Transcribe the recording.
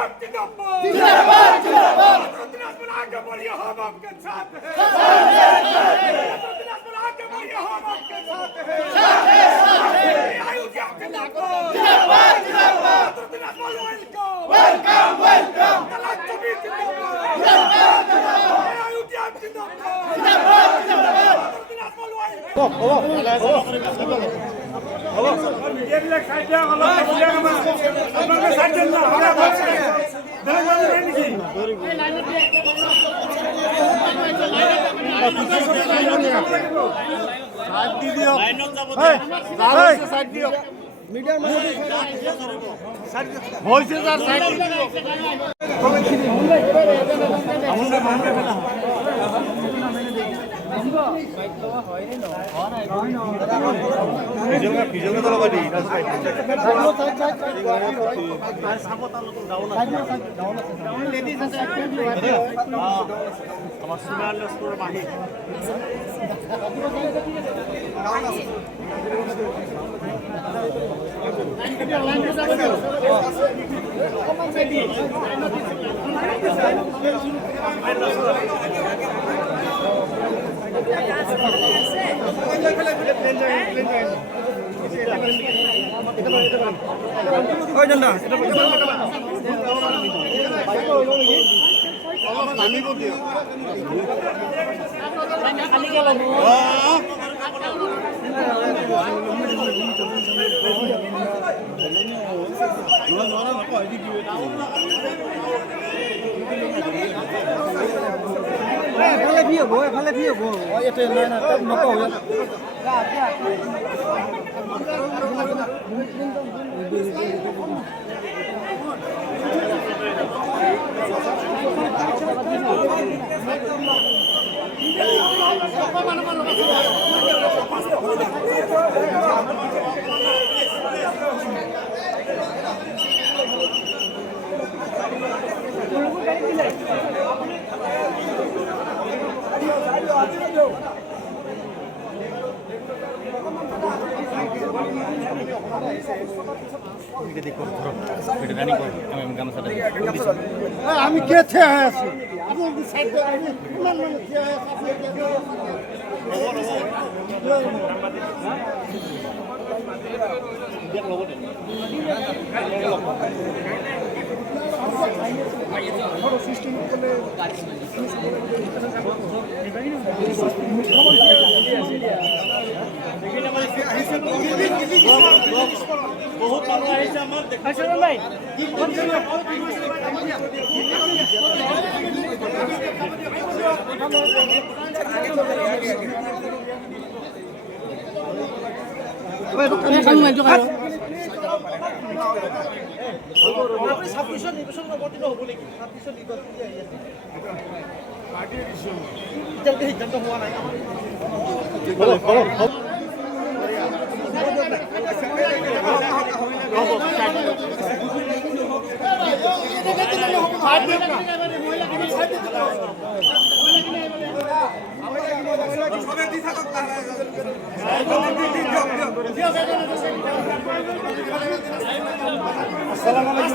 जिंदाबाद जिंदाबाद जिंदाबाद दिनाजपुर आगे बढ़िए हम आपके साथ हैं दिनाजपुर आगे बढ़िए हम आपके साथ हैं अयोध्या जिंदाबाद जिंदाबाद जिंदाबाद दिनाजपुर वेलकम वेलकम कलाचबी जिंदाबाद जिंदाबाद जिंदाबाद अयोध्या जिंदाबाद जिंदाबाद जिंदाबाद दिनाजपुर वेलकम एक लाख साठ लाख Allah আপনাকে 60 জন না আমরা বলছি দাঁড়ানো নেই নাকি সাইড দিও লাইন যাব দে সাইড দিও মিডিয়ার মধ্যে সাইড হইছে স্যার সাইড দিও আমরা মানবে না ভিজুয়াল তো বাড়ি আমার সুনাল স্কোর মাহি Fale via boy, fale via boy. Oh, itu na tak mako ya. আমি কে থেকে আছি বহুত মানুষ আহিছে আমার দেখাইছে ভাই নির্বাচন অবতীর্ণ হব নাকি সিদ্ধান্ত হওয়া নাই আসসালামু আলাইকুম